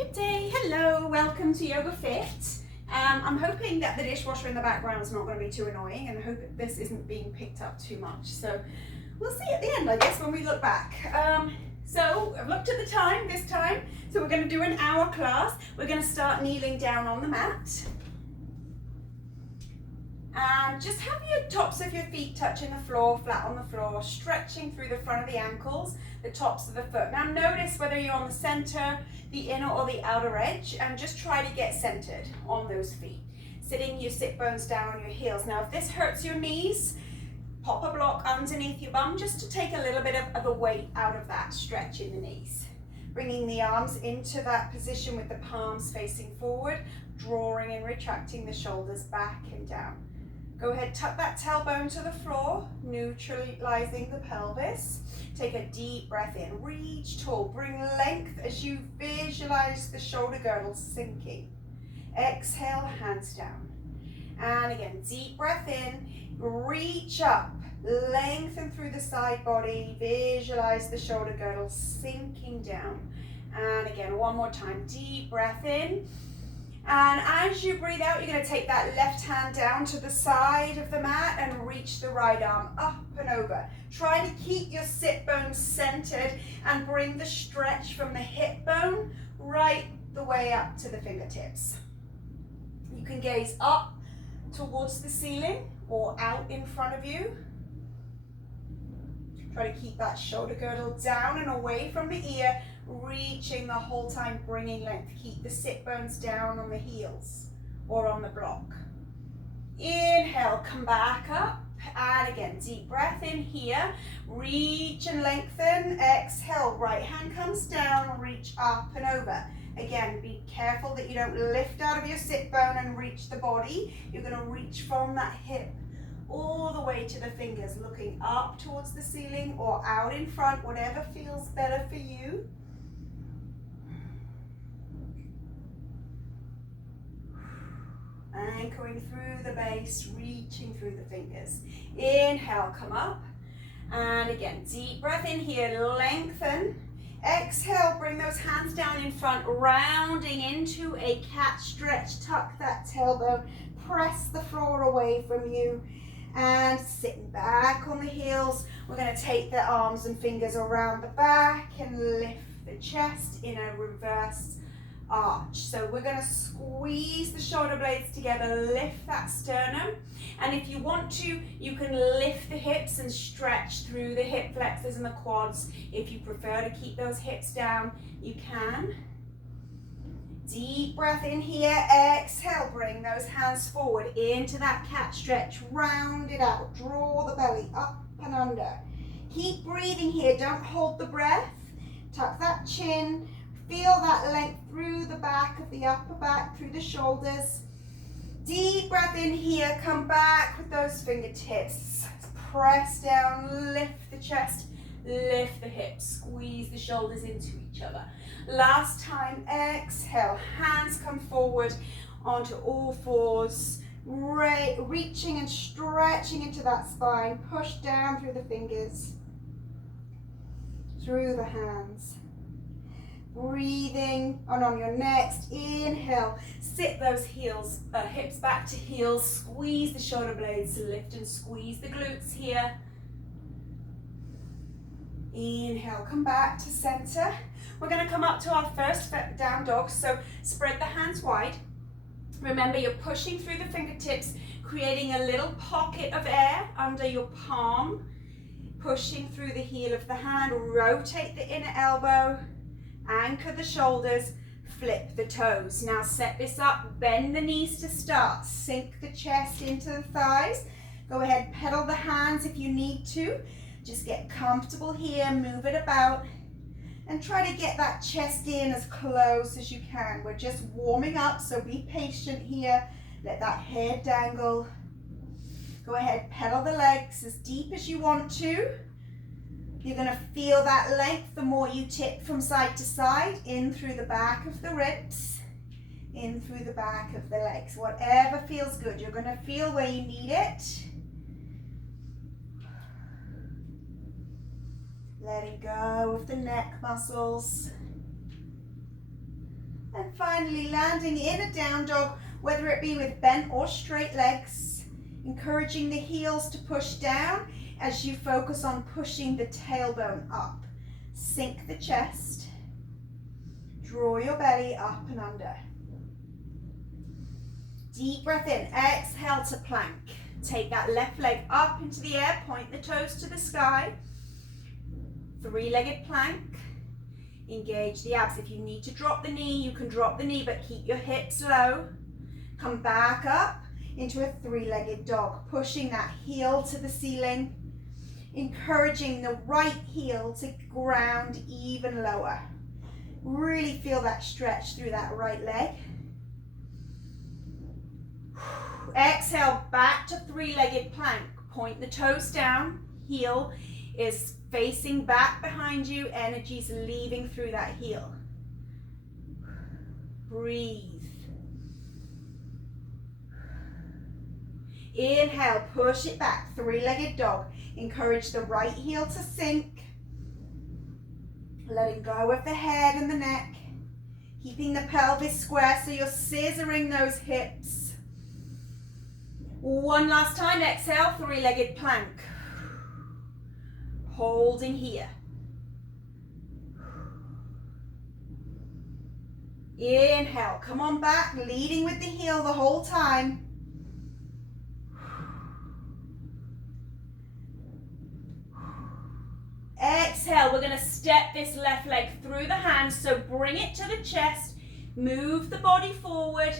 Good day, hello, welcome to Yoga Fit. I'm hoping that the dishwasher in the background is not going to be too annoying, and I hope that this isn't being picked up too much. So we'll see at the end, I guess, when we look back. So I've looked at the time this time, so we're going to do an hour class. We're going to start kneeling down on the mat. And just have your tops of your feet touching the floor, flat on the floor, stretching through the front of the ankles, the tops of the foot. Now notice whether you're on the center, the inner or the outer edge, and just try to get centered on those feet. Sitting your sit bones down on your heels. Now if this hurts your knees, pop a block underneath your bum just to take a little bit of the weight out of that stretch in the knees. Bringing the arms into that position with the palms facing forward, drawing and retracting the shoulders back and down. Go ahead, tuck that tailbone to the floor, neutralizing the pelvis. Take a deep breath in, reach tall, bring length as you visualize the shoulder girdle sinking. Exhale, hands down. And again, deep breath in, reach up, lengthen through the side body, visualize the shoulder girdle sinking down. And again, one more time, deep breath in. And as you breathe out, you're going to take that left hand down to the side of the mat and reach the right arm up and over. Try to keep your sit bones centered and bring the stretch from the hip bone right the way up to the fingertips. You can gaze up towards the ceiling or out in front of you. Try to keep that shoulder girdle down and away from the ear, reaching the whole time, bringing length. Keep the sit bones down on the heels or on the block. Inhale, come back up, and again, deep breath in here, reach and lengthen. Exhale, right hand comes down, reach up and over. Again, be careful that you don't lift out of your sit bone and reach the body. You're going to reach from that hip all the way to the fingers, looking up towards the ceiling or out in front, whatever feels better for you. Anchoring through the base, reaching through the fingers. Inhale, come up. And again, deep breath in here, lengthen. Exhale, bring those hands down in front, rounding into a cat stretch. Tuck that tailbone, press the floor away from you. And sitting back on the heels, we're going to take the arms and fingers around the back and lift the chest in a reverse arch. So we're going to squeeze the shoulder blades together, lift that sternum, and if you want to, you can lift the hips and stretch through the hip flexors and the quads. If you prefer to keep those hips down, you can. Deep breath in here, exhale, bring those hands forward into that cat stretch, round it out, draw the belly up and under. Keep breathing here, don't hold the breath, tuck that chin, feel that length through the back of the upper back, through the shoulders. Deep breath in here, come back with those fingertips, press down, lift the chest, lift the hips, squeeze the shoulders into each other. Last time, exhale, hands come forward onto all fours, reaching and stretching into that spine, push down through the fingers, through the hands. Breathing, and on your next inhale, sit those hips back to heels, squeeze the shoulder blades, lift and squeeze the glutes here. Inhale, come back to center. We're going to come up to our first down dog, so spread the hands wide. Remember, you're pushing through the fingertips, creating a little pocket of air under your palm, pushing through the heel of the hand, rotate the inner elbow, anchor the shoulders, flip the toes. Now set this up, bend the knees to start, sink the chest into the thighs. Go ahead, pedal the hands if you need to. Just get comfortable here, move it about, and try to get that chest in as close as you can. We're just warming up, so be patient here. Let that head dangle. Go ahead, pedal the legs as deep as you want to. You're going to feel that length the more you tip from side to side, in through the back of the ribs, in through the back of the legs. Whatever feels good, you're going to feel where you need it. Letting go of the neck muscles. And finally landing in a down dog, whether it be with bent or straight legs, encouraging the heels to push down as you focus on pushing the tailbone up. Sink the chest, draw your belly up and under. Deep breath in, exhale to plank. Take that left leg up into the air, point the toes to the sky. Three-legged plank. Engage the abs. If you need to drop the knee, you can drop the knee, but keep your hips low. Come back up into a three-legged dog, pushing that heel to the ceiling, encouraging the right heel to ground even lower. Really feel that stretch through that right leg. Exhale, back to three-legged plank. Point the toes down, heel is facing back behind you, energy's leaving through that heel. Breathe. Inhale, push it back, three-legged dog. Encourage the right heel to sink. Letting go of the head and the neck. Keeping the pelvis square so you're scissoring those hips. One last time, exhale, three-legged plank. Holding here. Inhale, come on back, leading with the heel the whole time. Exhale, we're going to step this left leg through the hands, so bring it to the chest, move the body forward,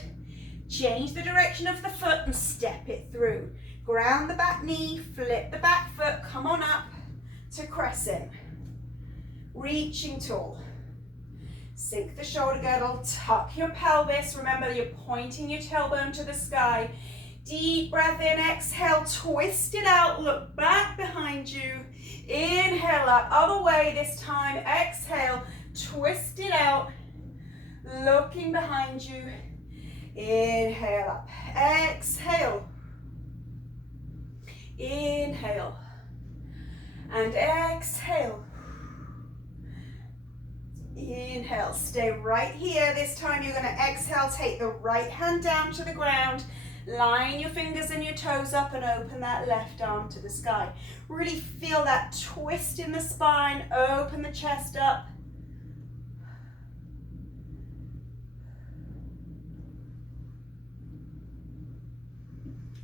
change the direction of the foot and step it through. Ground the back knee, flip the back foot, come on up to crescent. Reaching tall. Sink the shoulder girdle, tuck your pelvis. Remember, you're pointing your tailbone to the sky. Deep breath in, exhale, twist it out, look back behind you. Inhale up, other way this time. Exhale, twist it out, looking behind you. Inhale up, exhale. Inhale and exhale. Inhale, stay right here. This time you're going to exhale, take the right hand down to the ground. Line your fingers and your toes up and open that left arm to the sky. Really feel that twist in the spine, open the chest up.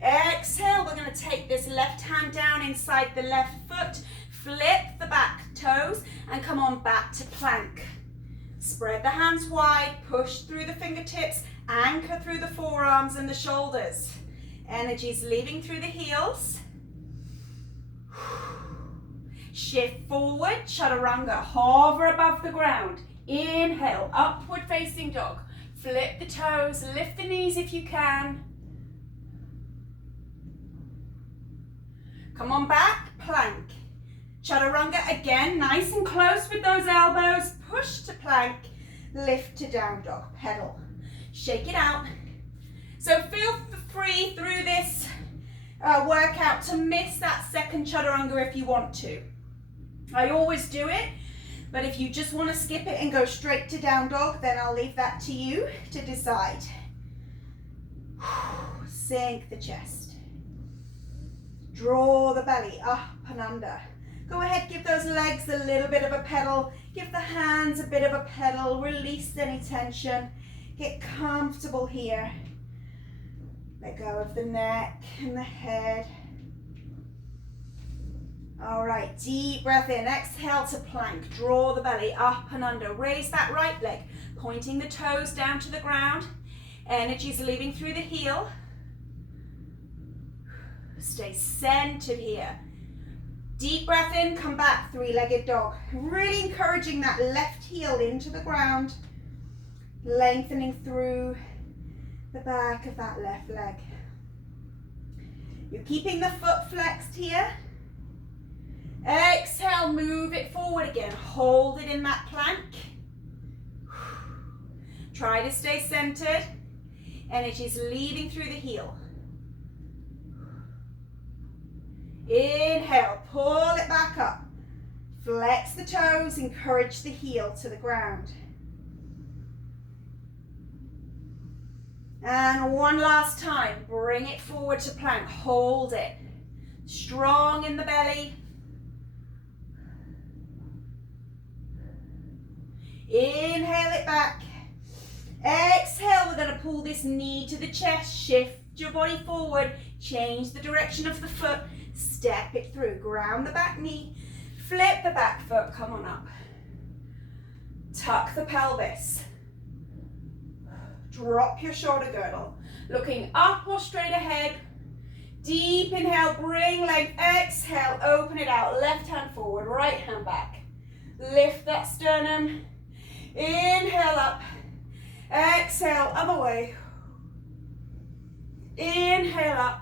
Exhale, we're going to take this left hand down inside the left foot, flip the back toes and come on back to plank. Spread the hands wide, push through the fingertips, anchor through the forearms and the shoulders. Energy's leaving through the heels. Shift forward, chaturanga, hover above the ground. Inhale, upward facing dog. Flip the toes, lift the knees if you can. Come on back, plank. Chaturanga again, nice and close with those elbows. Push to plank, lift to down dog, pedal. Shake it out. So feel free through this workout to miss that second chaturanga if you want to. I always do it, but if you just want to skip it and go straight to down dog, then I'll leave that to you to decide. Sink the chest. Draw the belly up and under. Go ahead, give those legs a little bit of a pedal. Give the hands a bit of a pedal. Release any tension. Get comfortable here. Let go of the neck and the head. All right, deep breath in. Exhale to plank. Draw the belly up and under. Raise that right leg, pointing the toes down to the ground. Energy's leaving through the heel. Stay centered here. Deep breath in, come back, three-legged dog. Really encouraging that left heel into the ground, lengthening through the back of that left leg. You're keeping the foot flexed here. Exhale, move it forward again. Hold it in that plank. Try to stay centered. Energy's leaving through the heel. Inhale, pull it back up. Flex the toes, encourage the heel to the ground. And one last time, bring it forward to plank, hold it. Strong in the belly. Inhale it back. Exhale, we're going to pull this knee to the chest, shift your body forward, change the direction of the foot, step it through, ground the back knee, flip the back foot, come on up. Tuck the pelvis. Drop your shoulder girdle. Looking up or straight ahead. Deep inhale, bring length. Exhale, open it out. Left hand forward, right hand back. Lift that sternum. Inhale up. Exhale, other way. Inhale up.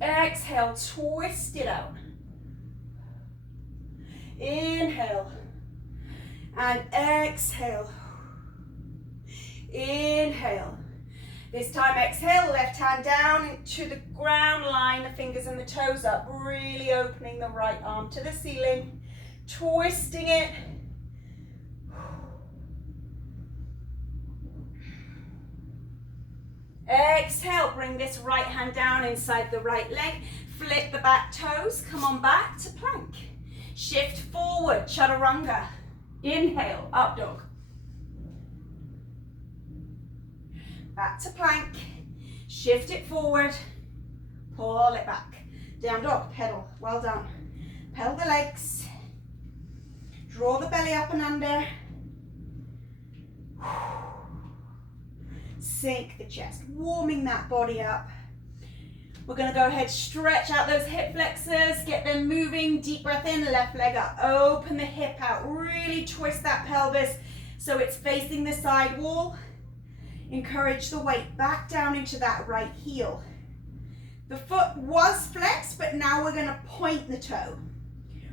Exhale, twist it out. Inhale. And exhale. Inhale. This time exhale, left hand down into the ground, line the fingers and the toes up, really opening the right arm to the ceiling, twisting it. Exhale, bring this right hand down inside the right leg, flip the back toes, come on back to plank. Shift forward, chaturanga. Inhale, up dog. Back to plank, shift it forward, pull it back. Down dog, pedal, well done. Pedal the legs, draw the belly up and under. Sink the chest, warming that body up. We're going to go ahead, stretch out those hip flexors, get them moving, deep breath in, left leg up, open the hip out, really twist that pelvis so it's facing the side wall. Encourage the weight back down into that right heel. The foot was flexed, but now we're going to point the toe.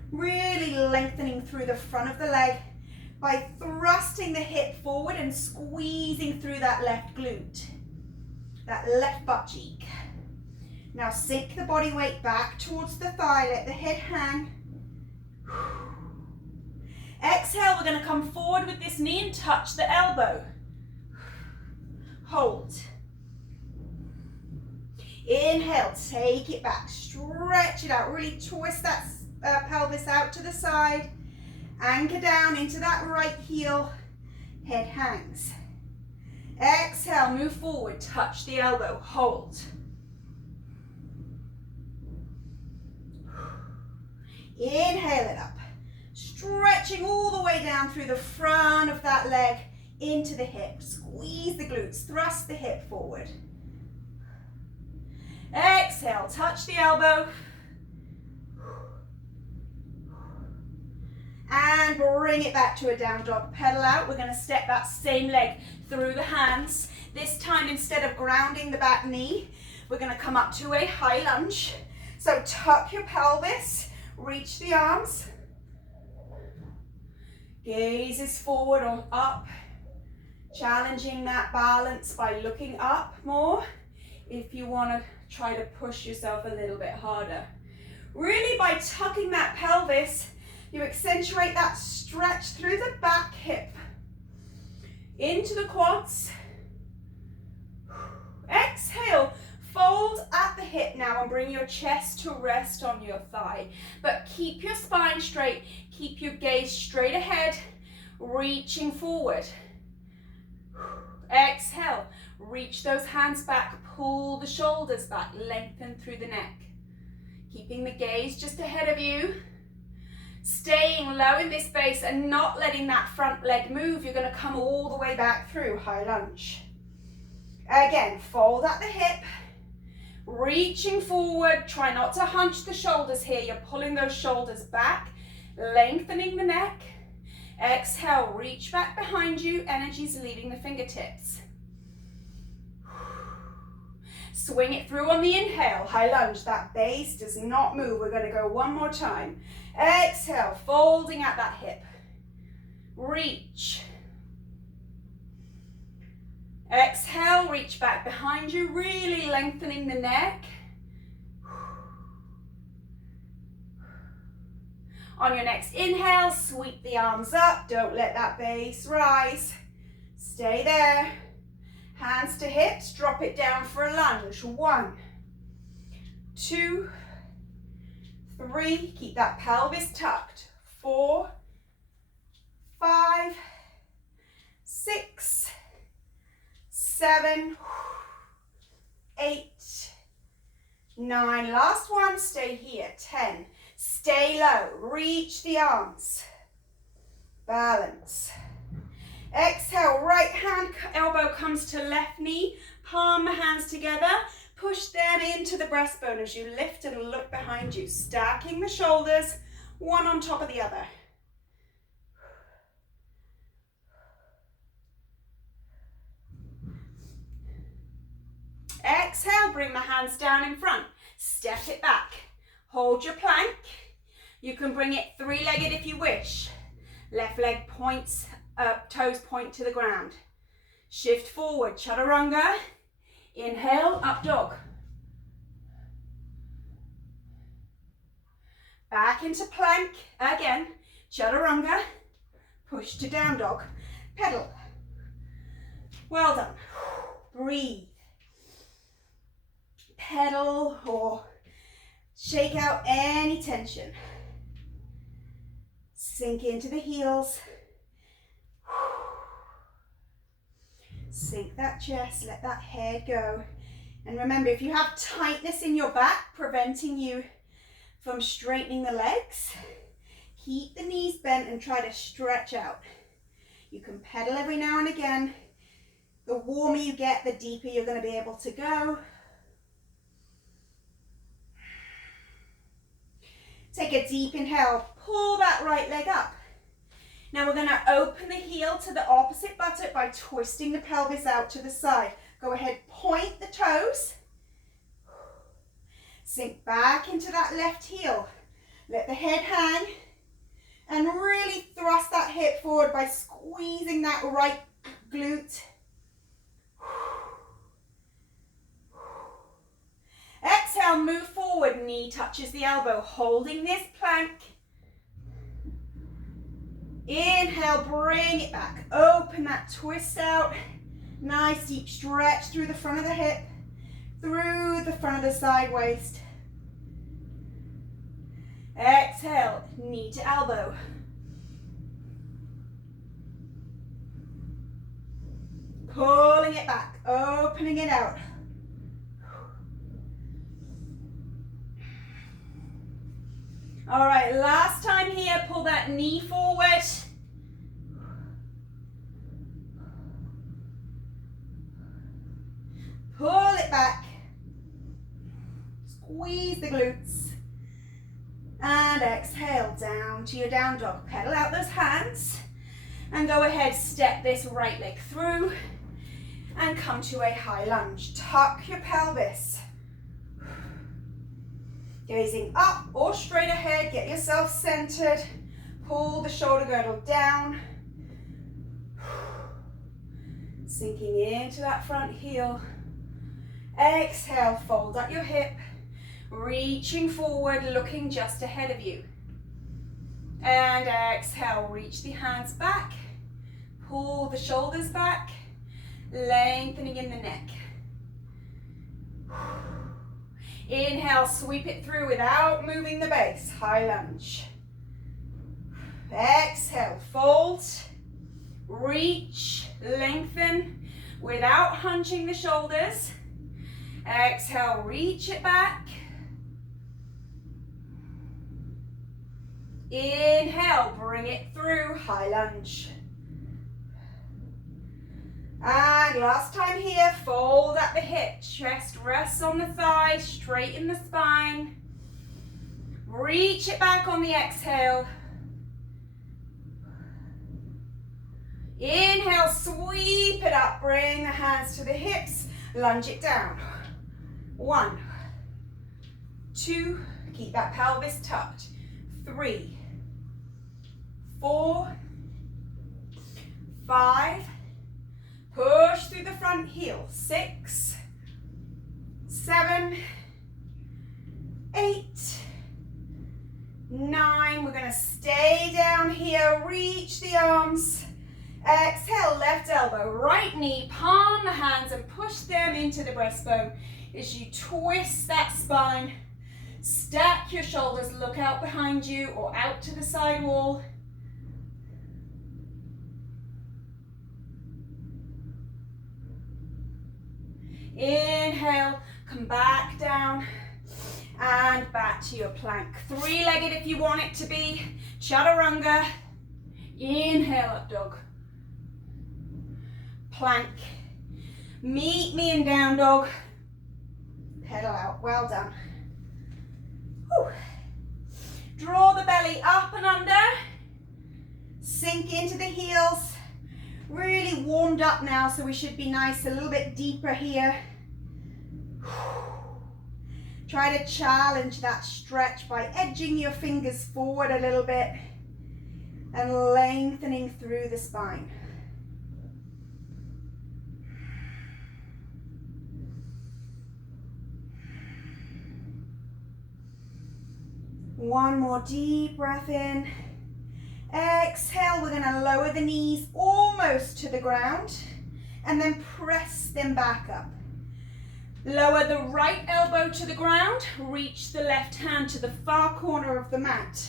Really lengthening through the front of the leg by thrusting the hip forward and squeezing through that left glute, that left butt cheek. Now sink the body weight back towards the thigh, let the head hang. Exhale, we're going to come forward with this knee and touch the elbow. Hold. Inhale, take it back, stretch it out, really twist that pelvis out to the side, anchor down into that right heel, head hangs. Exhale, move forward, touch the elbow, hold. Inhale it up, stretching all the way down through the front of that leg, into the hip, squeeze the glutes, thrust the hip forward. Exhale, touch the elbow. And bring it back to a down dog. Pedal out, we're going to step that same leg through the hands. This time, instead of grounding the back knee, we're going to come up to a high lunge. So tuck your pelvis, reach the arms. Gaze is forward or up. Challenging that balance by looking up more if you want to try to push yourself a little bit harder. Really, by tucking that pelvis, you accentuate that stretch through the back hip, into the quads. Exhale, fold at the hip now and bring your chest to rest on your thigh. But keep your spine straight, keep your gaze straight ahead, reaching forward. Exhale, reach those hands back, pull the shoulders back, lengthen through the neck. Keeping the gaze just ahead of you. Staying low in this base and not letting that front leg move. You're going to come all the way back through high lunge. Again, fold at the hip, reaching forward. Try not to hunch the shoulders here. You're pulling those shoulders back, lengthening the neck. Exhale, reach back behind you. Energy's leaving the fingertips. Swing it through on the inhale. High lunge. That base does not move. We're going to go one more time. Exhale, folding at that hip. Reach. Exhale, reach back behind you, really lengthening the neck. On your next inhale, sweep the arms up. Don't let that base rise. Stay there. Hands to hips, drop it down for a lunge. 1, 2, 3, keep that pelvis tucked. 4, 5, 6, 7, 8, 9. Last one, stay here. 10. Stay low, reach the arms. Balance. Exhale, right hand elbow comes to left knee, palm the hands together, push them into the breastbone as you lift and look behind you, stacking the shoulders, one on top of the other. Exhale, bring the hands down in front, step it back, hold your plank. You can bring it three-legged if you wish. Left leg points up, toes point to the ground. Shift forward, chaturanga. Inhale, up dog. Back into plank, again, chaturanga. Push to down dog, pedal. Well done. Breathe. Pedal or shake out any tension. Sink into the heels. Sink that chest, let that head go. And remember, if you have tightness in your back preventing you from straightening the legs, keep the knees bent and try to stretch out. You can pedal every now and again. The warmer you get, the deeper you're going to be able to go. Take a deep inhale, pull that right leg up. Now we're going to open the heel to the opposite buttock by twisting the pelvis out to the side. Go ahead, point the toes. Sink back into that left heel. Let the head hang. And really thrust that hip forward by squeezing that right glute. Exhale, move forward, knee touches the elbow, holding this plank. Inhale, bring it back, open that twist out. Nice deep stretch through the front of the hip, through the front of the side waist. Exhale, knee to elbow. Pulling it back, opening it out. All right, last time here, pull that knee forward. Pull it back. Squeeze the glutes. And exhale, down to your down dog. Pedal out those hands. And go ahead, step this right leg through. And come to a high lunge. Tuck your pelvis. Gazing up or straight ahead, get yourself centered. Pull the shoulder girdle down. Sinking into that front heel. Exhale, fold up your hip. Reaching forward, looking just ahead of you. And exhale, reach the hands back. Pull the shoulders back. Lengthening in the neck. Inhale, sweep it through without moving the base. High lunge. Exhale, fold. Reach, lengthen without hunching the shoulders. Exhale, reach it back. Inhale, bring it through. High lunge. And last time here, fold at the hip, chest rests on the thigh, straighten the spine. Reach it back on the exhale. Inhale, sweep it up, bring the hands to the hips, lunge it down. 1, 2, keep that pelvis tucked. 3, 4, 5, push through the front heel. 6, 7, 8, 9. We're going to stay down here. Reach the arms. Exhale, left elbow, right knee, palm the hands and push them into the breastbone as you twist that spine. Stack your shoulders, look out behind you or out to the side wall. Inhale, come back down and back to your plank. Three-legged if you want it to be. Chaturanga. Inhale, up dog. Plank. Meet me in down dog. Pedal out, well done. Whew. Draw the belly up and under. Sink into the heels. Really warmed up now, so we should be nice, a little bit deeper here. Try to challenge that stretch by edging your fingers forward a little bit and lengthening through the spine. One more deep breath in. Exhale, we're going to lower the knees almost to the ground and then press them back up. Lower the right elbow to the ground, reach the left hand to the far corner of the mat.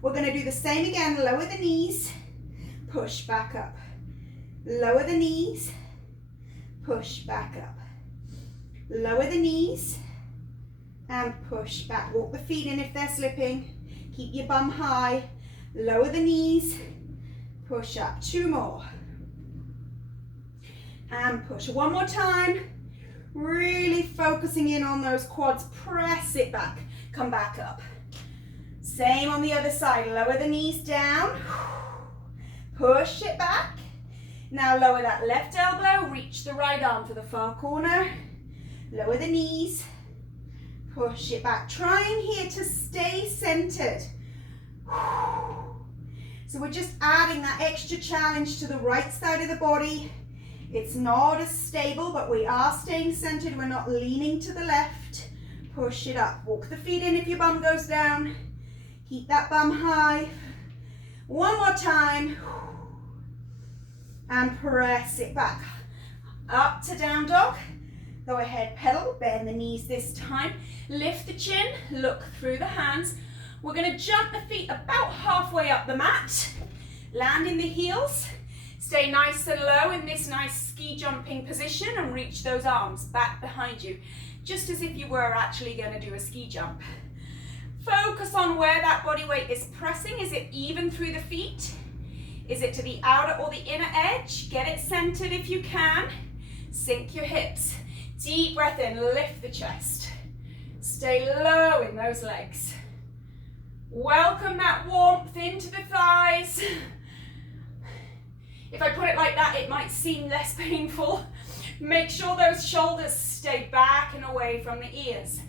We're going to do the same again, lower the knees, push back up. Lower the knees, push back up. Lower the knees and push back. Walk the feet in if they're slipping. Keep your bum high. Lower the knees, push up. Two more. And push. One more time. Really focusing in on those quads. Press it back. Come back up. Same on the other side. Lower the knees down. Push it back. Now lower that left elbow. Reach the right arm to the far corner. Lower the knees. Push it back. Trying here to stay centered. So we're just adding that extra challenge to the right side of the body. It's not as stable, but we are staying centered. We're not leaning to the left. Push it up. Walk the feet in if your bum goes down. Keep that bum high. One more time. And press it back. Up to down dog. Go ahead, pedal. Bend the knees this time. Lift the chin. Look through the hands. We're going to jump the feet about halfway up the mat. Land in the heels. Stay nice and low in this nice ski jumping position and reach those arms back behind you, just as if you were actually going to do a ski jump. Focus on where that body weight is pressing. Is it even through the feet? Is it to the outer or the inner edge? Get it centered if you can. Sink your hips. Deep breath in, lift the chest. Stay low in those legs. Welcome that warmth into the thighs. If I put it like that, it might seem less painful. Make sure those shoulders stay back and away from the ears.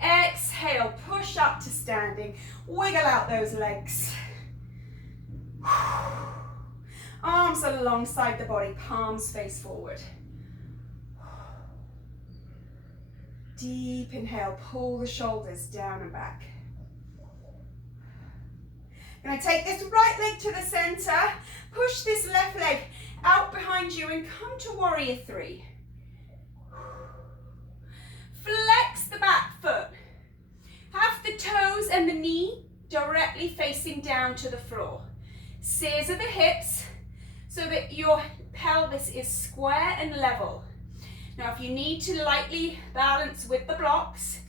Exhale, push up to standing. Wiggle out those legs. Arms alongside the body, palms face forward. Deep inhale, pull the shoulders down and back. Going to take this right leg to the center, push this left leg out behind you and come to warrior three. Flex the back foot. Have the toes and the knee directly facing down to the floor. Scissor the hips so that your pelvis is square and level. Now if you need to lightly balance with the blocks,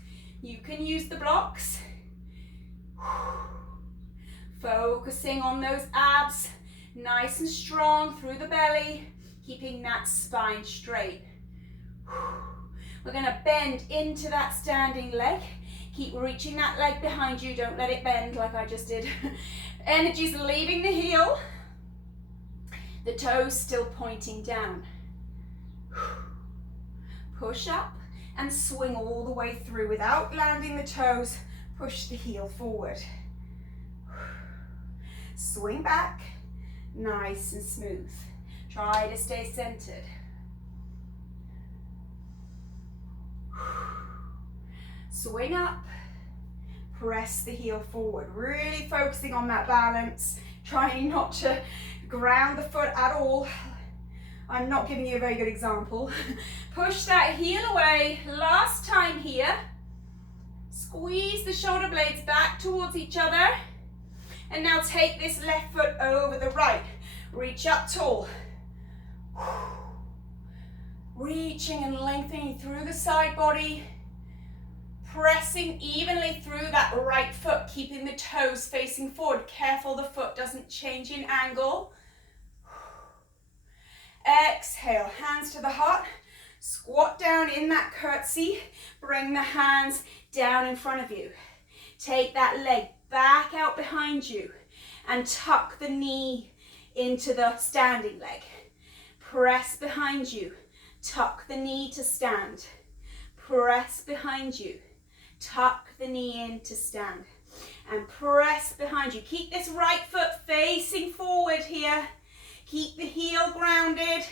you can use the blocks. Focusing on those abs, nice and strong through the belly, keeping that spine straight. We're going to bend into that standing leg. Keep reaching that leg behind you, don't let it bend like I just did. Energy's leaving the heel, the toes still pointing down. Push up and swing all the way through without landing the toes. Push the heel forward. Swing back, nice and smooth. Try to stay centered. Swing up, press the heel forward. Really focusing on that balance. trying not to ground the foot at all. I'm not giving you a very good example. Push that heel away. Last time here. Squeeze the shoulder blades back towards each other. And now take this left foot over the right. Reach up tall. Reaching and lengthening through the side body. Pressing evenly through that right foot, keeping the toes facing forward. Careful the foot doesn't change in angle. Exhale, hands to the heart. Squat down in that curtsy. Bring the hands down in front of you. Take that leg back out behind you and tuck the knee into the standing leg. Press behind you. Tuck the knee to stand. Press behind you. Tuck the knee in to stand. And press behind you. Keep this right foot facing forward here. Keep the heel grounded.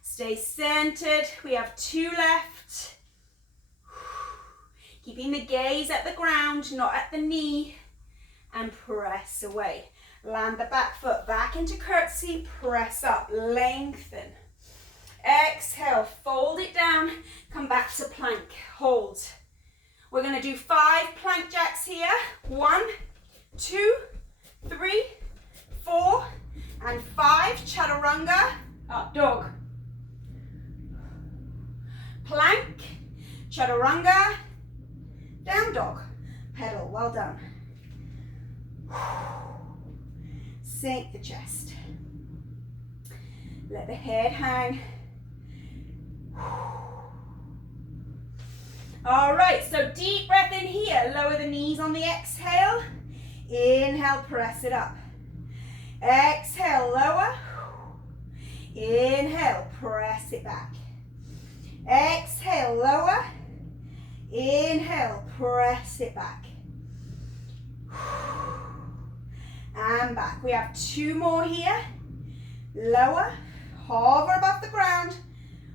Stay centered. We have 2 left. Keeping the gaze at the ground, not at the knee. And press away. Land the back foot back into curtsy. Press up. Lengthen. Exhale. Fold it down. Come back to plank. Hold. We're going to do 5 plank jacks here. 1, 2, 3, 4, and 5. Chaturanga. Up dog. Plank. Chaturanga. Down dog. Pedal. Well done. Sink the chest. Let the head hang. All right, so deep breath in here. Lower the knees on the exhale. Inhale, press it up. Exhale, lower. Inhale, press it back. Exhale, lower. Inhale, press it back. And back. We have 2 more here. Lower, hover above the ground.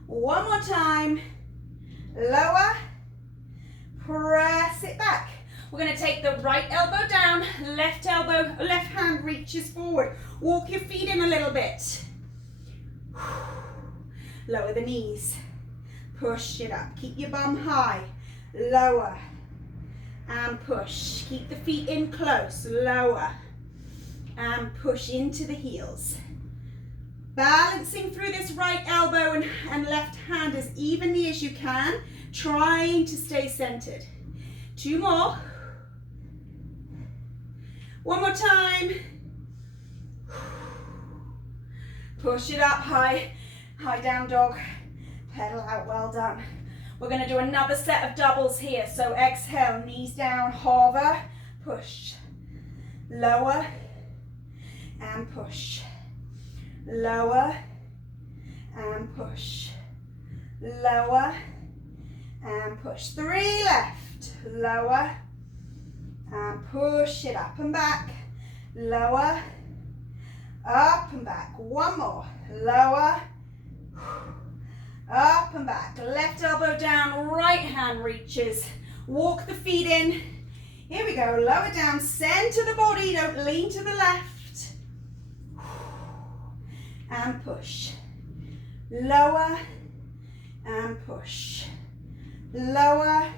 1 more time. Lower, press it back. We're going to take the right elbow down, left hand reaches forward. Walk your feet in a little bit. Lower the knees. Push it up. Keep your bum high. Lower and push. Keep the feet in close. Lower and push into the heels. Balancing through this right elbow and left hand as evenly as you can. Trying to stay centered. 2 more. 1 more time. Push it up, high down dog. Pedal out, well done. We're going to do another set of doubles here. So exhale, knees down, hover, push. Lower and push. Lower and push. Lower and push. 3 left. Lower and push it up and back. Lower, up and back. 1 more. Lower, up and back. Left elbow down, right hand reaches. Walk the feet in. Here we go. Lower down, center the body. Don't lean to the left. And push. Lower and push. Lower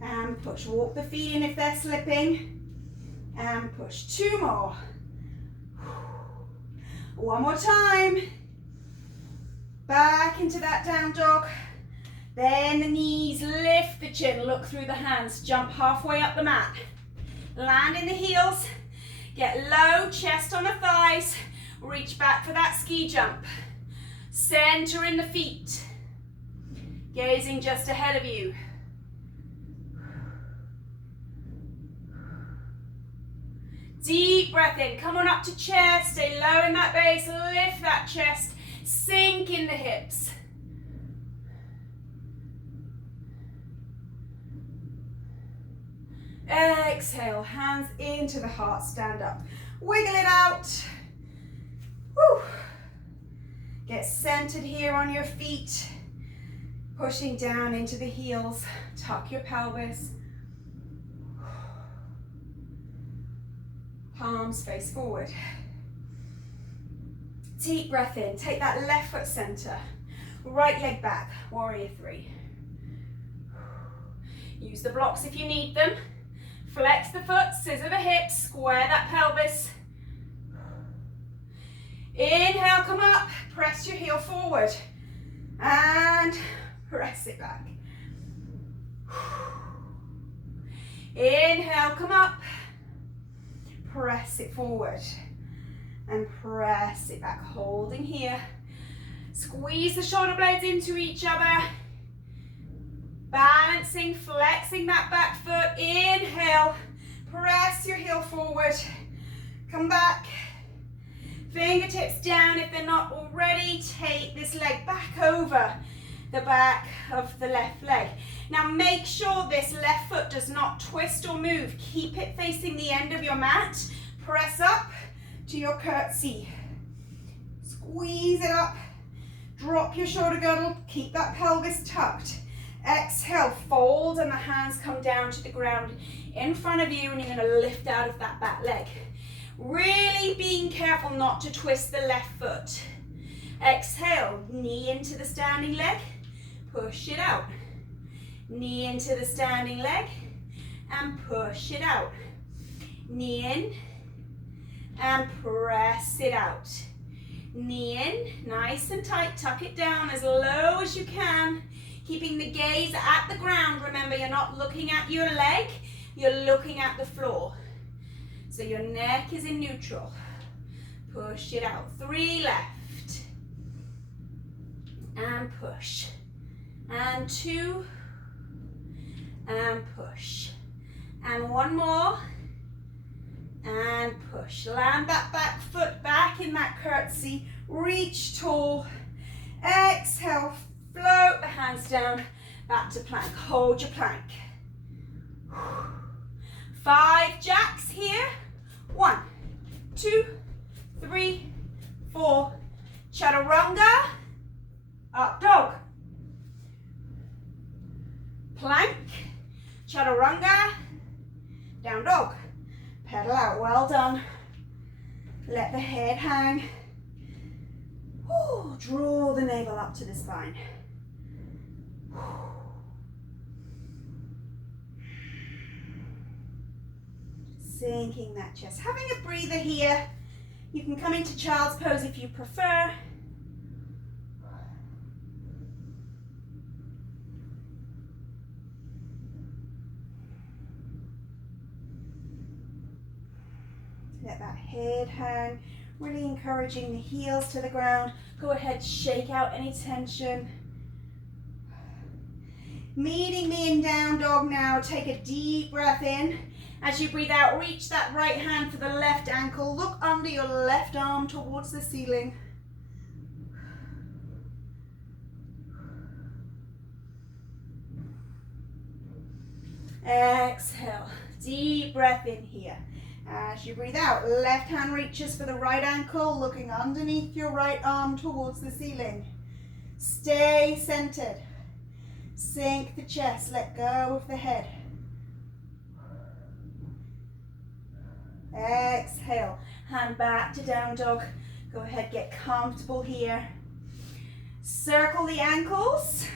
and push. Walk the feet in if they're slipping. And push. 2 more. 1 more time. Back into that down dog. Bend the knees, lift the chin, look through the hands. Jump halfway up the mat. Land in the heels. Get low, chest on the thighs. Reach back for that ski jump. Center in the feet. Gazing just ahead of you. Deep breath in. Come on up to chair. Stay low in that base. Lift that chest. Sink in the hips. Exhale. Hands into the heart. Stand up. Wiggle it out. Woo. Get centered here on your feet. Pushing down into the heels. Tuck your pelvis. Palms face forward. Deep breath in. Take that left foot center. Right leg back. Warrior three. Use the blocks if you need them. Flex the foot, scissor the hips, square that pelvis. Inhale, come up. Press your heel forward. And press it back. Inhale, come up. Press it forward. And press it back, holding here. Squeeze the shoulder blades into each other. Balancing, flexing that back foot. Inhale, press your heel forward. Come back. Fingertips down if they're not already. Take this leg back over the back of the left leg. Now make sure this left foot does not twist or move. Keep it facing the end of your mat. Press up to your curtsy. Squeeze it up. Drop your shoulder girdle. Keep that pelvis tucked. Exhale, fold and the hands come down to the ground in front of you, and you're going to lift out of that back leg. Really being careful not to twist the left foot. Exhale, knee into the standing leg. Push it out. Knee into the standing leg and push it out. Knee in and press it out. Knee in, nice and tight, tuck it down as low as you can, keeping the gaze at the ground. Remember, you're not looking at your leg, you're looking at the floor. So your neck is in neutral. Push it out. 3 left. And push. And 2. And push. And 1 more. And push. Land that back foot back in that curtsy. Reach tall. Exhale. Float the hands down. Back to plank. Hold your plank. 5 jacks here. 1, 2, 3, 4. Chaturanga. Up dog. Plank. Chaturanga. Down dog. Pedal out. Well done. Let the head hang. Ooh, draw the navel up to the spine. Sinking that chest. Having a breather here. You can come into child's pose if you prefer. Let that head hang. Really encouraging the heels to the ground. Go ahead, shake out any tension. Meeting me in down dog now. Take a deep breath in. As you breathe out, reach that right hand for the left ankle. Look under your left arm towards the ceiling. Exhale. Deep breath in here. As you breathe out, left hand reaches for the right ankle, looking underneath your right arm towards the ceiling. Stay centered. Sink the chest. Let go of the head. Exhale, hand back to down dog. Go ahead, get comfortable here. Circle the ankles.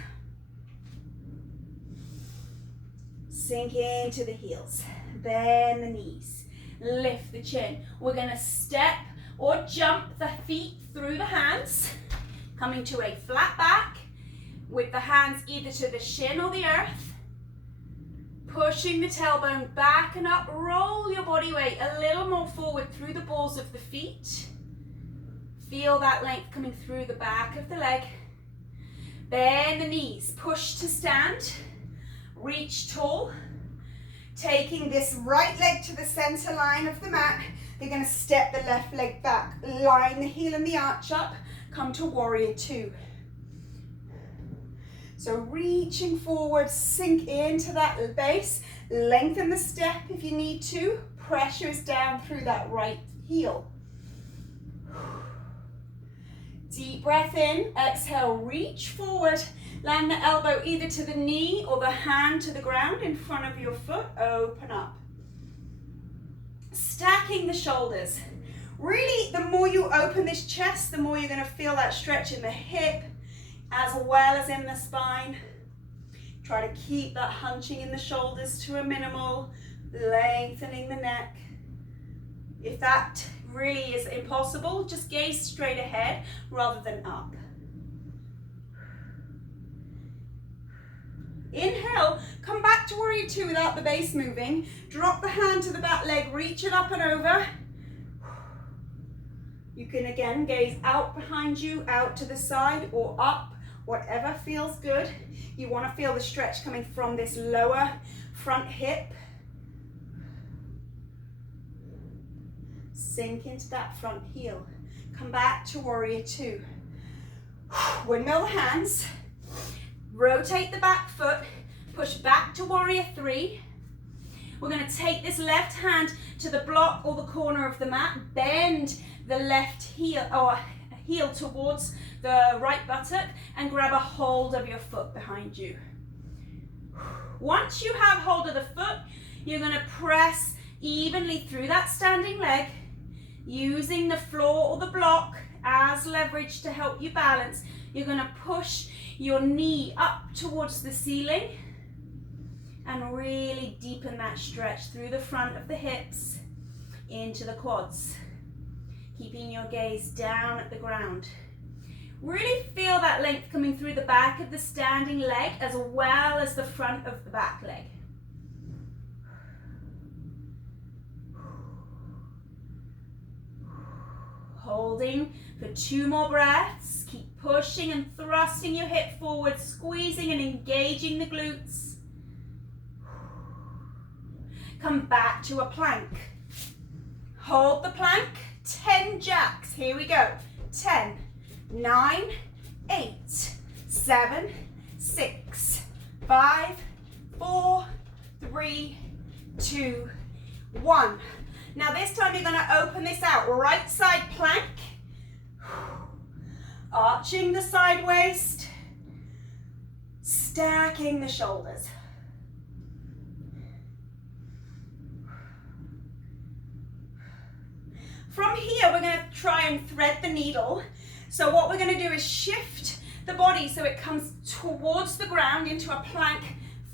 Sink into the heels. Bend the knees. Lift the chin. We're going to step or jump the feet through the hands, coming to a flat back with the hands either to the shin or the earth. Pushing the tailbone back and up, roll your body weight a little more forward through the balls of the feet. Feel that length coming through the back of the leg. Bend the knees, push to stand, reach tall. Taking this right leg to the center line of the mat, they're going to step the left leg back, line the heel and the arch up, come to warrior 2. So reaching forward, sink into that base, lengthen the step if you need to, pressure is down through that right heel. Deep breath in, exhale, reach forward, land the elbow either to the knee or the hand to the ground in front of your foot, open up. Stacking the shoulders, Really, the more you open this chest, the more you're going to feel that stretch in the hip as well as in the spine. Try to keep that hunching in the shoulders to a minimal, lengthening the neck. If that really is impossible, just gaze straight ahead rather than up. Inhale, come back to warrior two without the base moving. Drop the hand to the back leg, reach it up and over. You can again gaze out behind you, out to the side or up, whatever feels good. You want to feel the stretch coming from this lower front hip. Sink into that front heel. Come back to warrior two. Windmill the hands. Rotate the back foot. Push back to warrior three. We're going to take this left hand to the block or the corner of the mat. Bend the left heel or heel towards the right buttock and grab a hold of your foot behind you. Once you have hold of the foot, you're going to press evenly through that standing leg, using the floor or the block as leverage to help you balance. You're going to push your knee up towards the ceiling and really deepen that stretch through the front of the hips into the quads. Keeping your gaze down at the ground. Really feel that length coming through the back of the standing leg as well as the front of the back leg. Holding for 2 more breaths. Keep pushing and thrusting your hip forward, squeezing and engaging the glutes. Come back to a plank. Hold the plank. 10 jacks. Here we go. 10, 9, 8, 7, 6, 5, 4, 3, 2, 1. Now this time you're going to open this out. Right side plank. Arching the side waist. Stacking the shoulders. From here, we're going to try and thread the needle. So what we're going to do is shift the body so it comes towards the ground into a plank,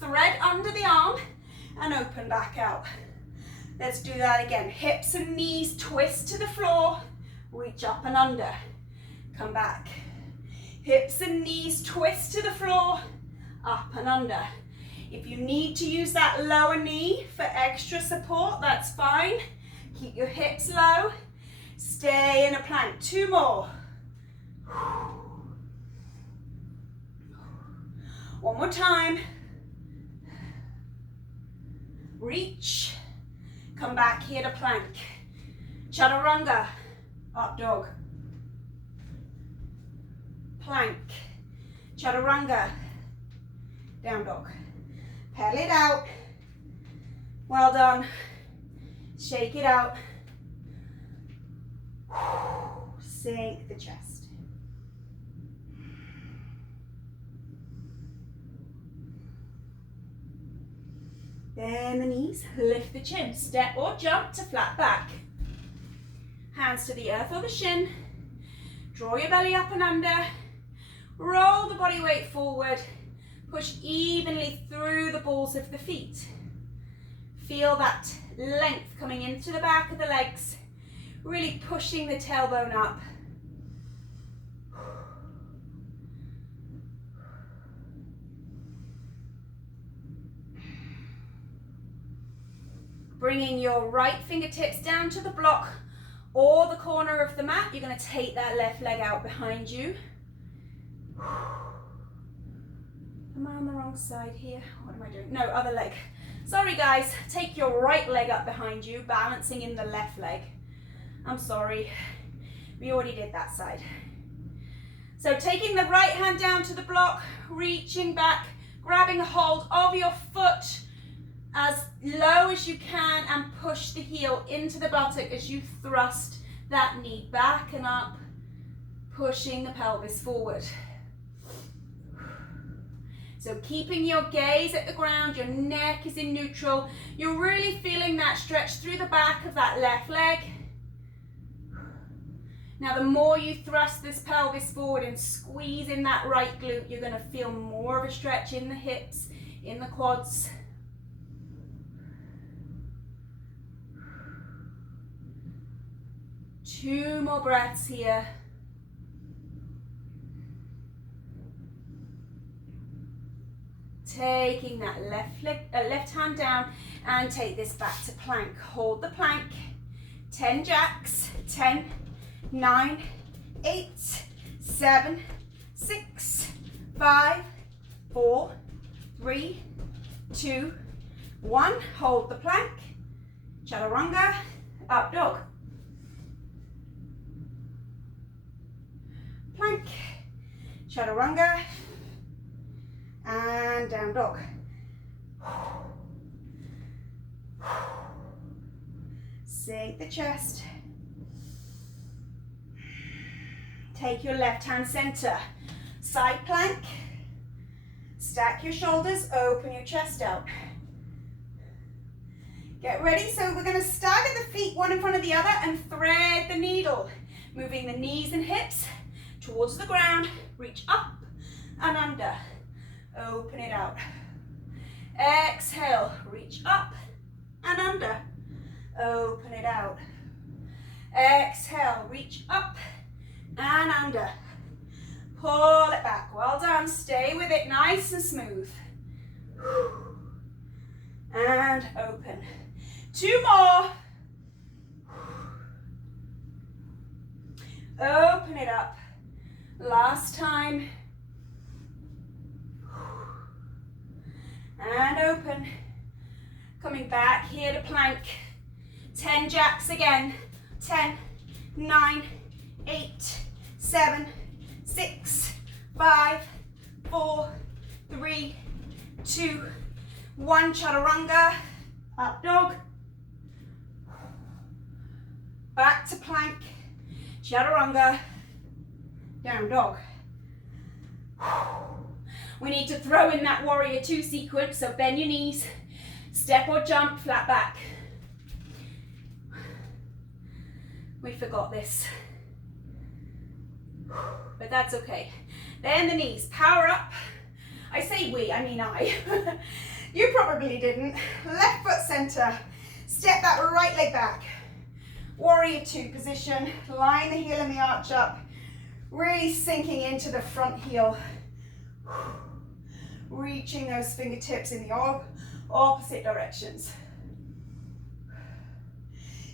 thread under the arm, and open back out. Let's do that again. Hips and knees twist to the floor, reach up and under. Come back. Hips and knees twist to the floor, up and under. If you need to use that lower knee for extra support, that's fine. Keep your hips low. Stay in a plank. 2 more. One more time. Reach. Come back here to plank. Chaturanga. Up dog. Plank. Chaturanga. Down dog. Pedal it out. Well done. Shake it out. Sink the chest. Bend the knees, lift the chin. Step or jump to flat back. Hands to the earth or the shin. Draw your belly up and under. Roll the body weight forward. Push evenly through the balls of the feet. Feel that length coming into the back of the legs. Really pushing the tailbone up. Bringing your right fingertips down to the block or the corner of the mat. You're going to take that left leg out behind you. Am I on the wrong side here? What am I doing? No, other leg. Sorry guys, take your right leg up behind you, balancing in the left leg. I'm sorry, we already did that side. So taking the right hand down to the block, reaching back, grabbing a hold of your foot as low as you can and push the heel into the buttock as you thrust that knee back and up, pushing the pelvis forward. So keeping your gaze at the ground, your neck is in neutral. You're really feeling that stretch through the back of that left leg. Now the more you thrust this pelvis forward and squeeze in that right glute, you're going to feel more of a stretch in the hips, in the quads. Two more breaths here. Taking that left hand down and take this back to plank. Hold the plank. 10 jacks. 10, 9, 8, 7, 6, 5, 4, 3, 2, 1. Hold the plank. Chaturanga. Up dog. Plank. Chaturanga. And down dog. Sink the chest. Take your left hand center. Side plank. Stack your shoulders, open your chest out. Get ready, so we're going to stagger the feet one in front of the other and thread the needle. Moving the knees and hips towards the ground. Reach up and under. Open it out. Exhale, reach up and under. Open it out. Exhale, reach up and under. Pull it back. Well done. Stay with it, nice and smooth. And open. 2 more. Open it up. Last time. And open. Coming back here to plank. 10 jacks again. 10, 9, 8, 7, 6, 5, 4, 3, 2, 1. Chaturanga. Up dog. Back to plank. Chaturanga. Down dog. We need to throw in that warrior 2 sequence, so bend your knees, step or jump, flat back. We forgot this, but that's okay. Bend the knees, power up. I say we, I mean I. You probably didn't. Left foot center, step that right leg back. Warrior 2 position, line the heel and the arch up, really sinking into the front heel. Reaching those fingertips in the opposite directions.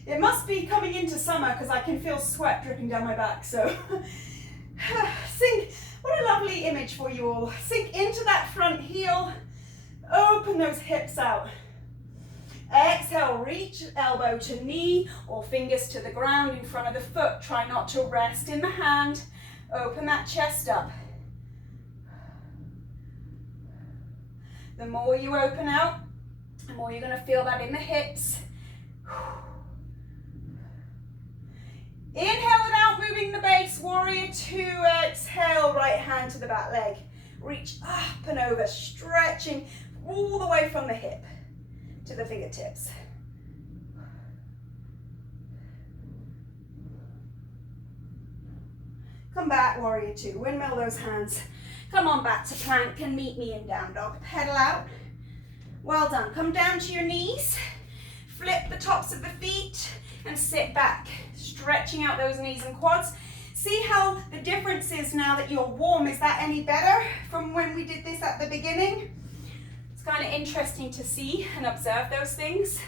It must be coming into summer because I can feel sweat dripping down my back, so sink. What a lovely image for you all. Sink into that front heel, open those hips out. Exhale, reach elbow to knee or fingers to the ground in front of the foot. Try not to rest in the hand. Open that chest up. The more you open out, the more you're going to feel that in the hips. Inhale without moving the base, warrior 2, exhale, right hand to the back leg. Reach up and over, stretching all the way from the hip to the fingertips. Come back, warrior 2, windmill those hands. Come on back to plank and meet me in down dog. Pedal out. Well done. Come down to your knees. Flip the tops of the feet and sit back. Stretching out those knees and quads. See how the difference is now that you're warm. Is that any better from when we did this at the beginning? It's kind of interesting to see and observe those things.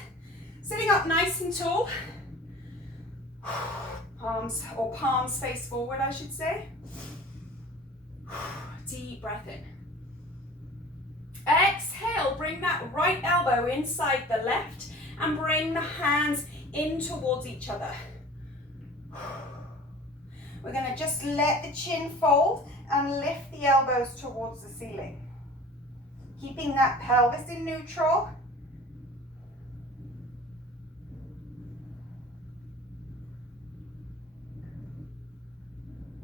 Sitting up nice and tall. Palms face forward, I should say. Deep breath in. Exhale, bring that right elbow inside the left and bring the hands in towards each other. We're going to just let the chin fold and lift the elbows towards the ceiling. Keeping that pelvis in neutral.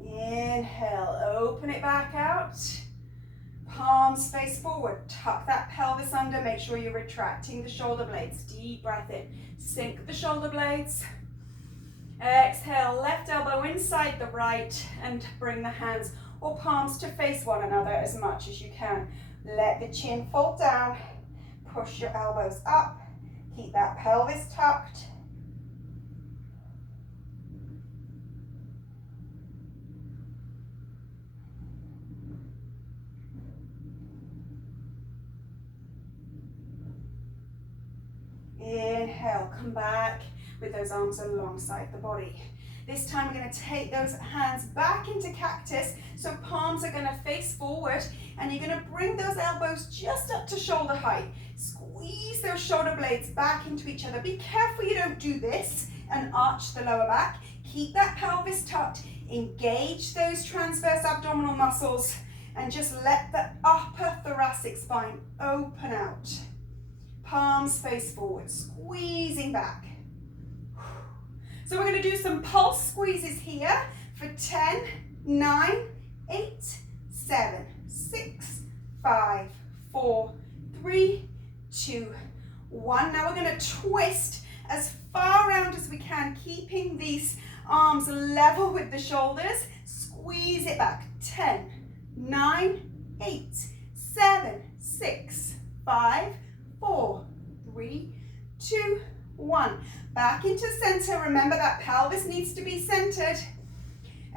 Inhale, open it back out. Palms face forward. Tuck that pelvis under. Make sure you're retracting the shoulder blades. Deep breath in. Sink the shoulder blades. Exhale, left elbow inside the right and bring the hands or palms to face one another as much as you can. Let the chin fold down, push your elbows up, keep that pelvis tucked. Inhale, come back with those arms alongside the body. This time we're going to take those hands back into cactus, so palms are going to face forward, and you're going to bring those elbows just up to shoulder height. Squeeze those shoulder blades back into each other. Be careful you don't do this and arch the lower back. Keep that pelvis tucked, engage those transverse abdominal muscles, and just let the upper thoracic spine open out. Palms face forward, squeezing back. So we're going to do some pulse squeezes here for 10, 9, 8, 7, 6, 5, 4, 3, 2, 1. Now we're going to twist as far around as we can, keeping these arms level with the shoulders. Squeeze it back. 10, 9, 8, 7, 6, 5, 4, 3, 2, 1. Back into center. Remember that pelvis needs to be centered.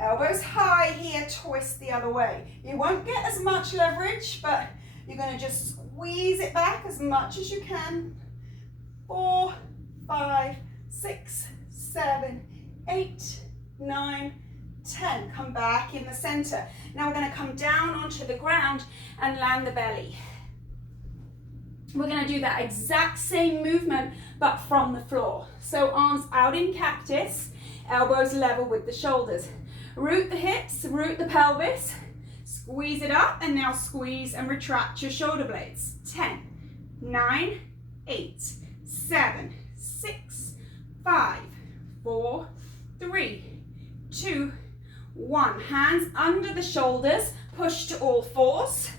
Elbows high here, twist the other way. You won't get as much leverage, but you're going to just squeeze it back as much as you can. 4, 5, 6, 7, 8, 9, 10. Come back in the center. Now we're going to come down onto the ground and land the belly. We're going to do that exact same movement, but from the floor. So arms out in cactus, elbows level with the shoulders. Root the hips, root the pelvis, squeeze it up, and now squeeze and retract your shoulder blades. 10, 9, 8, 7, 6, 5, 4, 3, 2, 1. Hands under the shoulders, push to all fours,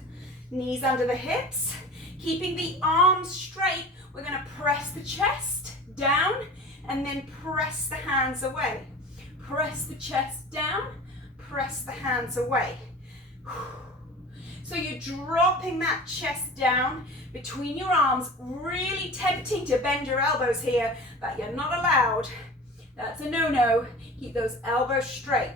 knees under the hips. Keeping the arms straight, we're going to press the chest down and then press the hands away. Press the chest down, press the hands away. So you're dropping that chest down between your arms, really tempting to bend your elbows here, but you're not allowed. That's a no-no. Keep those elbows straight.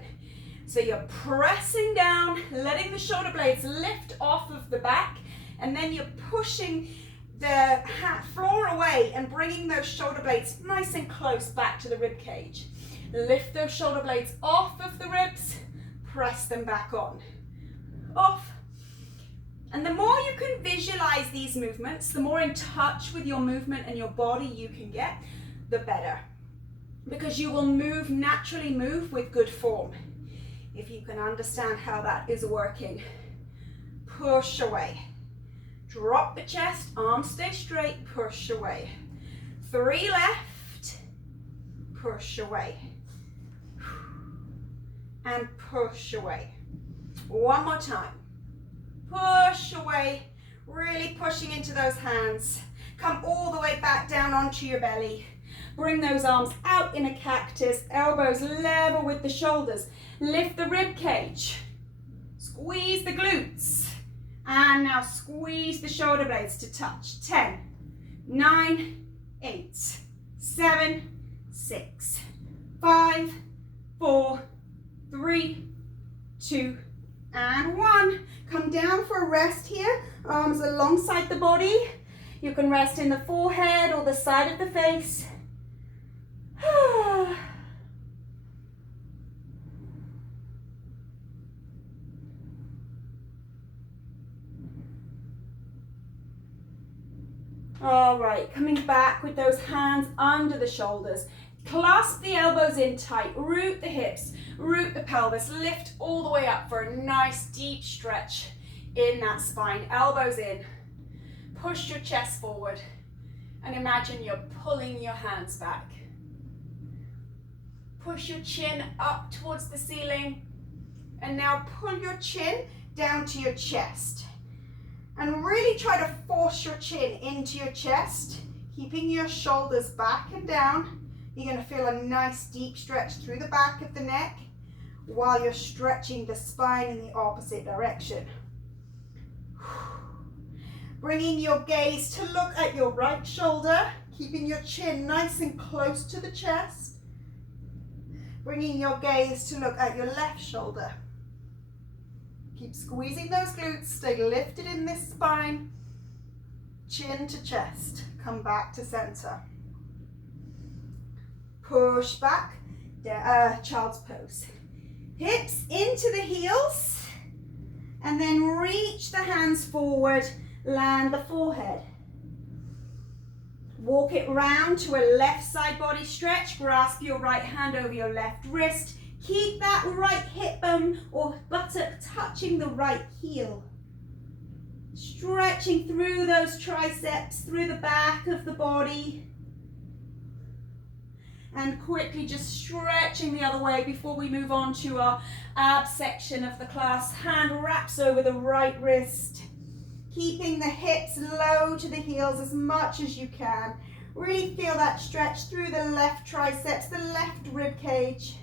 So you're pressing down, letting the shoulder blades lift off of the back, and then you're pushing the floor away and bringing those shoulder blades nice and close back to the rib cage. Lift those shoulder blades off of the ribs, press them back on. Off. And the more you can visualize these movements, the more in touch with your movement and your body you can get, the better. Because you will naturally move with good form. If you can understand how that is working. Push away. Drop the chest, arms stay straight, push away. 3 left, push away. And push away. One more time. Push away, really pushing into those hands. Come all the way back down onto your belly. Bring those arms out in a cactus, elbows level with the shoulders. Lift the rib cage. Squeeze the glutes. And now squeeze the shoulder blades to touch. 10, 9, 8, 7, 6, 5, 4, 3, 2, and 1. Come down for a rest here. Arms alongside the body. You can rest in the forehead or the side of the face. All right, coming back with those hands under the shoulders. Clasp the elbows in tight, root the hips, root the pelvis, lift all the way up for a nice deep stretch in that spine. Elbows in, push your chest forward, and imagine you're pulling your hands back. Push your chin up towards the ceiling, and now pull your chin down to your chest. And really try to force your chin into your chest, keeping your shoulders back and down. You're going to feel a nice deep stretch through the back of the neck while you're stretching the spine in the opposite direction. Bringing your gaze to look at your right shoulder, keeping your chin nice and close to the chest. Bringing your gaze to look at your left shoulder. Keep squeezing those glutes, stay lifted in this spine, chin to chest. Come back to center. Push back, child's pose. Hips into the heels, and then reach the hands forward, land the forehead. Walk it round to a left side body stretch, grasp your right hand over your left wrist, keep that right hip bone or buttock touching the right heel. Stretching through those triceps, through the back of the body. And quickly just stretching the other way before we move on to our ab section of the class. Hand wraps over the right wrist. Keeping the hips low to the heels as much as you can. Really feel that stretch through the left triceps, the left rib cage.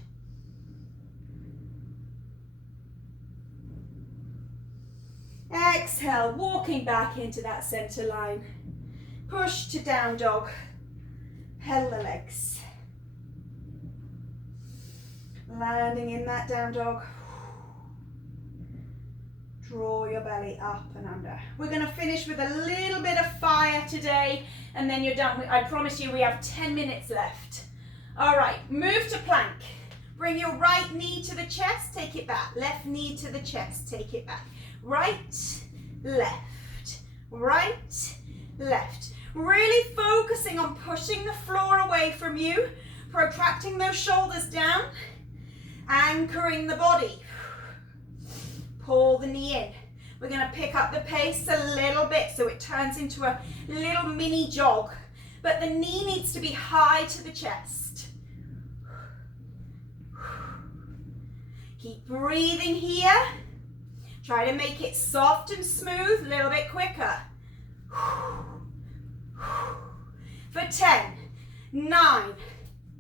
Exhale, walking back into that center line. Push to down dog. Pedal the legs. Landing in that down dog. Draw your belly up and under. We're going to finish with a little bit of fire today, and then you're done. I promise you we have 10 minutes left. All right, move to plank. Bring your right knee to the chest, take it back. Left knee to the chest, take it back. Right, left, right, left. Really focusing on pushing the floor away from you, protracting those shoulders down, anchoring the body. Pull the knee in. We're going to pick up the pace a little bit so it turns into a little mini jog, but the knee needs to be high to the chest. Keep breathing here. Try to make it soft and smooth, a little bit quicker. For 10, 9,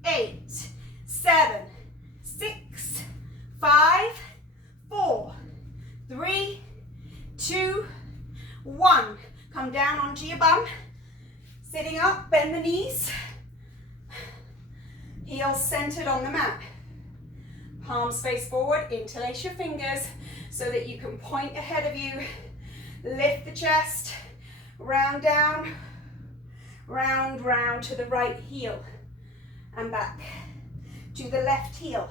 8, 7, 6, 5, 4, 3, 2, 1. Come down onto your bum. Sitting up, bend the knees. Heels centered on the mat. Palms face forward, interlace your fingers so that you can point ahead of you. Lift the chest, round down, round, round to the right heel and back. To the left heel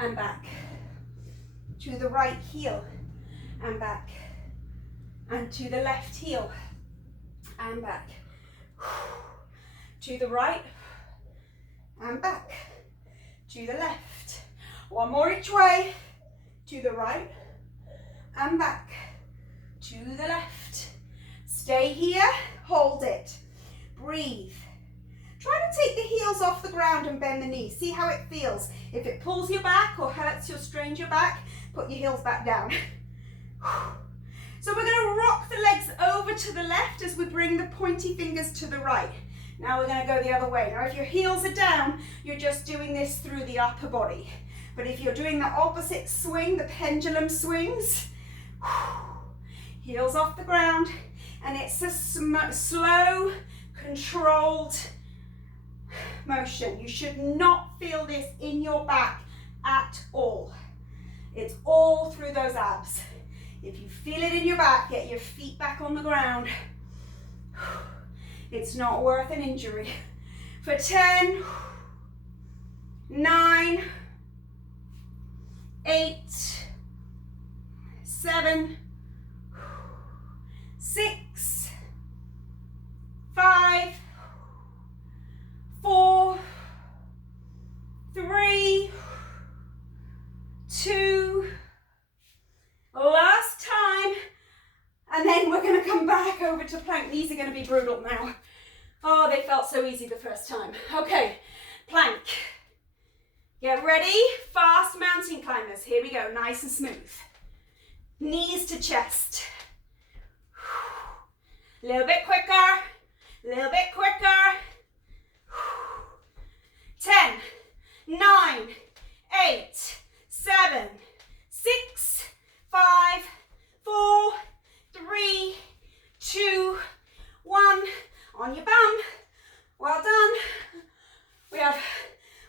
and back. To the right heel and back. And to the left heel and back. To the right and back. To the left. One more each way. To the right and back. To the left. Stay here, hold it. Breathe. Try to take the heels off the ground and bend the knees. See how it feels. If it pulls you back or hurts or strains your back, put your heels back down. So we're going to rock the legs over to the left as we bring the pointy fingers to the right. Now we're going to go the other way. Now if your heels are down, you're just doing this through the upper body. But if you're doing the opposite swing, the pendulum swings, heels off the ground, and it's a slow, controlled motion. You should not feel this in your back at all. It's all through those abs. If you feel it in your back, get your feet back on the ground. It's not worth an injury. For 10, 9, 8, 7, 6, 5, 4, 3, 2, last time, and then we're going to come back over to plank. These are going to be brutal now. Oh, they felt so easy the first time. Okay, plank. Get ready, fast mountain climbers. Here we go, nice and smooth. Knees to chest. A little bit quicker, a little bit quicker. 10, 9, 8, 7, 6, 5, 4, 3, 2, 1. On your bum. Well done. We have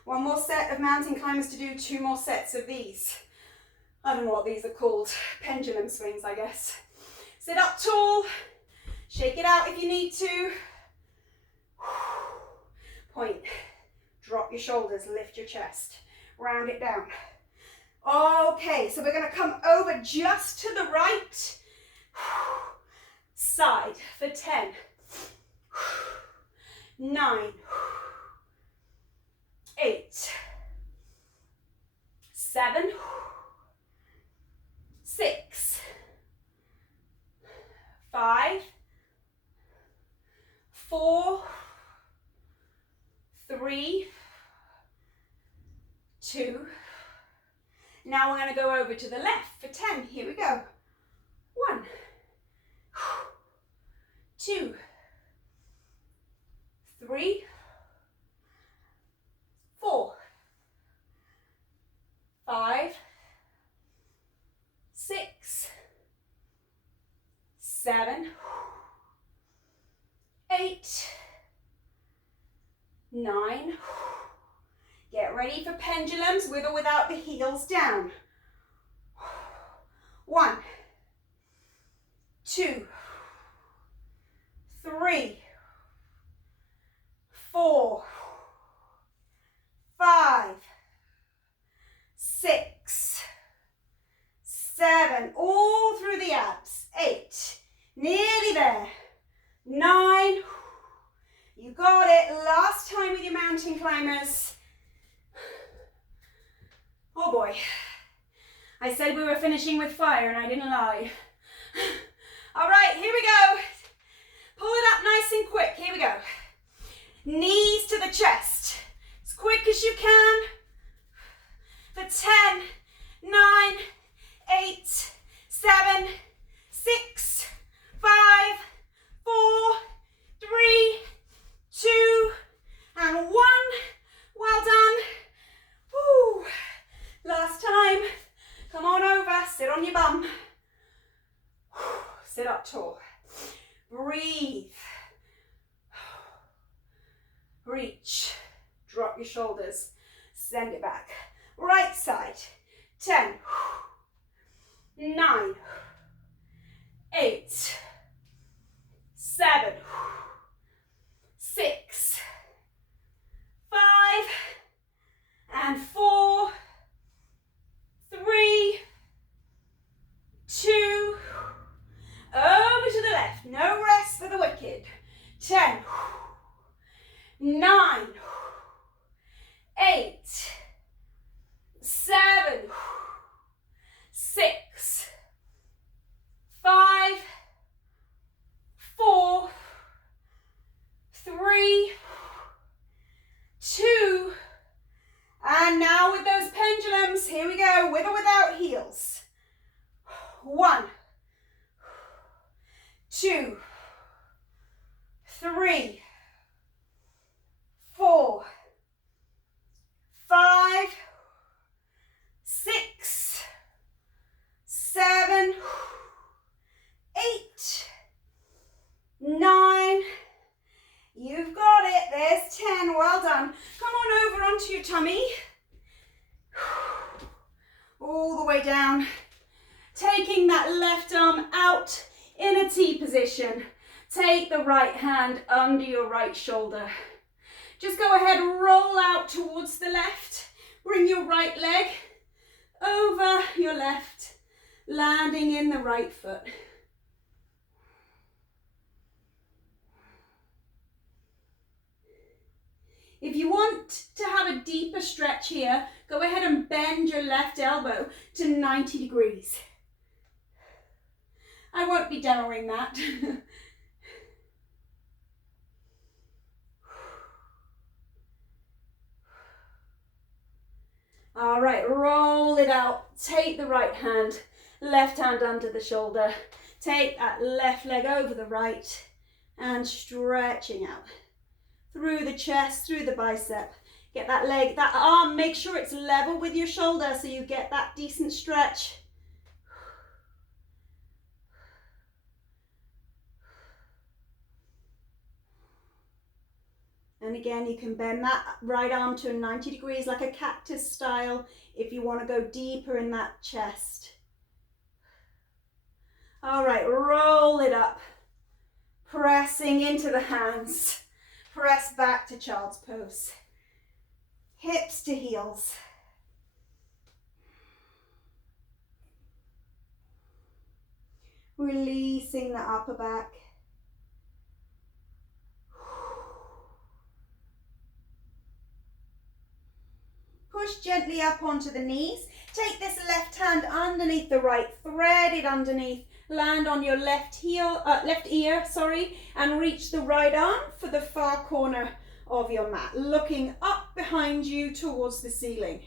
one more set of mountain climbers to do, 2 more sets of these. I don't know what these are called. Pendulum swings, I guess. Sit up tall. Shake it out if you need to. Point. Drop your shoulders, lift your chest. Round it down. Okay, so we're going to come over just to the right side for 10, 9, 8, 7, 6, 5, 4, 3, 2. Now we're going to go over to the left for 10. Here we go. 1, 2, 3, 4, 5, 6, 7, 8, 9. Get ready for pendulums with or without the heels down. 1, 2, 3, 4, 5, 6, 7, all through the abs. 8, nearly there. 9, you got it. Last time with your mountain climbers. Oh boy, I said we were finishing with fire and I didn't lie. All right, here we go. Pull it up nice and quick. Here we go. Knees to the chest. As quick as you can. For 10, 9, 8, 7, 6, 5, 4, 3, 2, and 1. Well done. Woo. Last time. Come on over. Sit on your bum. Sit up tall. Breathe. Reach. Drop your shoulders. Send it back. Right side. 10, 9, 8, 7, 6, 5, and 4, 3, 2, over to the left. No rest for the wicked. 10, 9, 8, 7, 6, 5, 4, 3, 2, and now with those pendulums, here we go, with or without heels. 1, 2, 3, 4, 5, 6, 7, 8, 9. You've got it. There's 10. Well done. Come on over onto your tummy. All the way down. Taking that left arm out in a T position. Take the right hand under your right shoulder. Just go ahead and roll out towards the left. Bring your right leg over your left, landing in the right foot. If you want to have a deeper stretch here, go ahead and bend your left elbow to 90 degrees. I won't be demoing that. All right, roll it out. Take the right hand, left hand under the shoulder. Take that left leg over the right and stretching out. Through the chest, through the bicep. Get that leg, that arm, make sure it's level with your shoulder so you get that decent stretch. And again, you can bend that right arm to 90 degrees like a cactus style if you want to go deeper in that chest. All right, roll it up. Pressing into the hands. Press back to child's pose. Hips to heels. Releasing the upper back. Push gently up onto the knees. Take this left hand underneath the right, thread it underneath. Land on your left ear, and reach the right arm for the far corner of your mat. Looking up behind you towards the ceiling.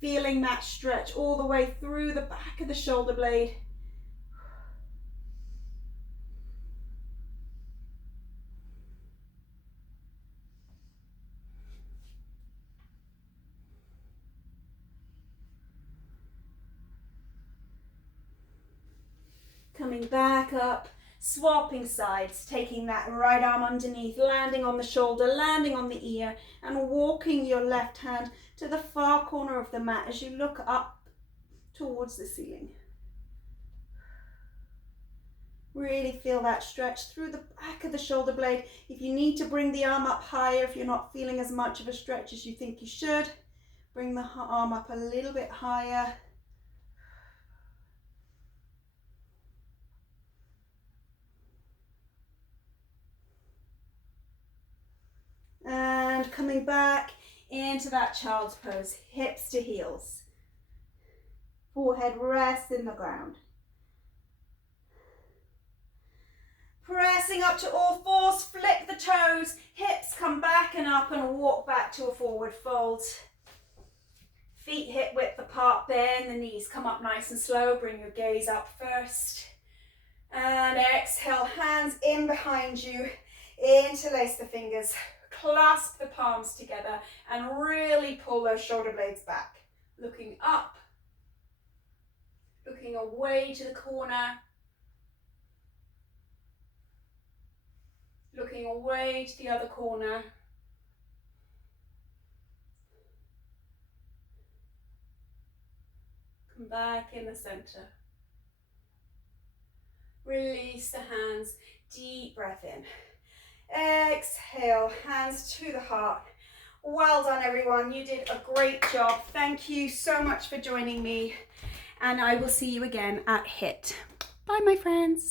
Feeling that stretch all the way through the back of the shoulder blade. Coming back up, swapping sides, taking that right arm underneath, landing on the shoulder, landing on the ear, and walking your left hand to the far corner of the mat as you look up towards the ceiling. Really feel that stretch through the back of the shoulder blade. If you need to bring the arm up higher, if you're not feeling as much of a stretch as you think you should, bring the arm up a little bit higher. And coming back into that child's pose, hips to heels. Forehead rests in the ground. Pressing up to all fours, flip the toes, hips come back and up and walk back to a forward fold. Feet hip width apart, bend the knees, come up nice and slow, bring your gaze up first. And exhale, hands in behind you, interlace the fingers. Clasp the palms together and really pull those shoulder blades back. Looking up, looking away to the corner, looking away to the other corner. Come back in the center. Release the hands, deep breath in. Exhale, hands to the heart. Well done, everyone. You did a great job. Thank you so much for joining me. And I will see you again at HIIT. Bye, my friends.